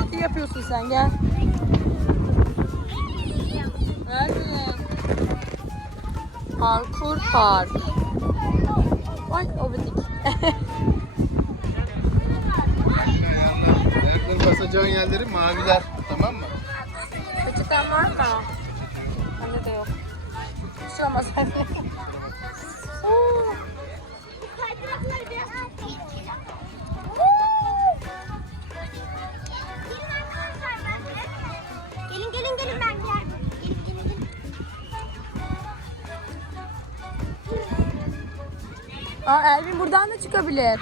çok iyi yapıyorsun sen gel. Nerede? Parkur park. Ay o bitik. Ayakları basacağın yerleri maviler. Tamam mı? Peçeten var mı? Bende de yok. Bir şey olmaz. Oo, Gelin gelin gelin ben gel. Gelin gelin gelin. Aa, Elvin buradan da çıkabilir.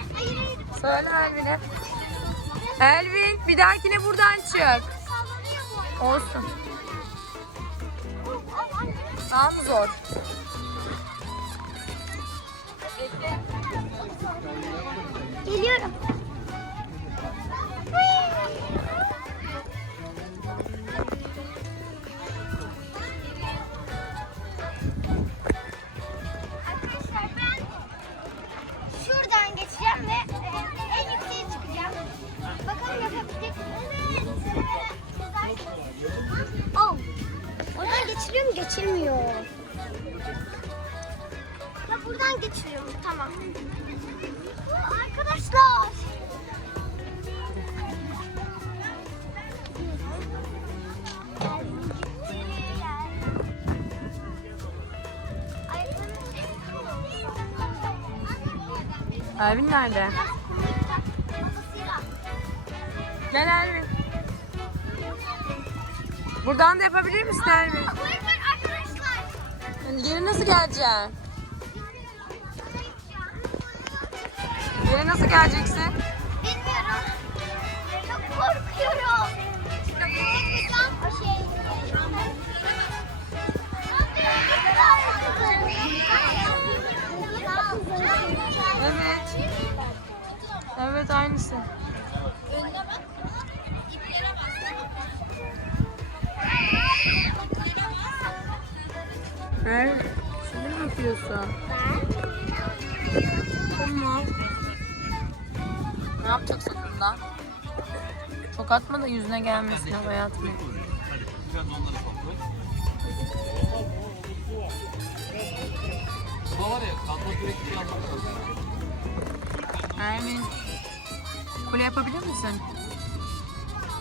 Söyle Elvin'e. Elvin bir dahakine buradan çık. Olsun. Daha mı zor? Geliyorum. Geçilmiyor. Ya buradan geçiliyormuş. Tamam. Arkadaşlar. Elvin nerede? Gel Elvin. Buradan da yapabilir misin Elvin? Geri nasıl geleceksin? Geri nasıl geleceksin? Bilmiyorum. Çok korkuyorum. Evet. Evet aynısı. Evet. Şimdi mi yapıyorsun? Tamam. Ne yapacaksın bundan? Çok atma da yüzüne gelmesin havaya atma. Bu var ya kalkma sürekli yanmak Ermin. Kule yapabilir misin?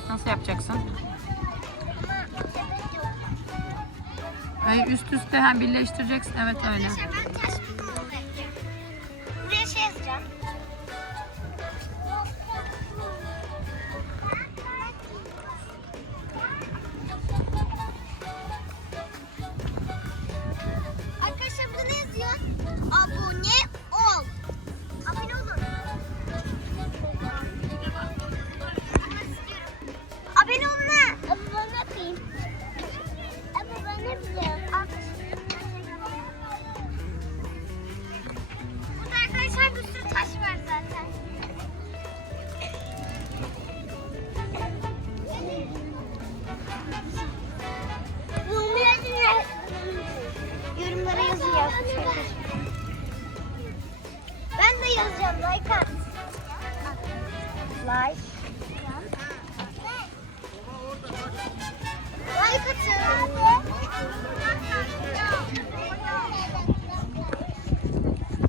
Nasıl yapacaksın? Hayır üst üste hem birleştireceksin. Evet öyle. Like at. Like.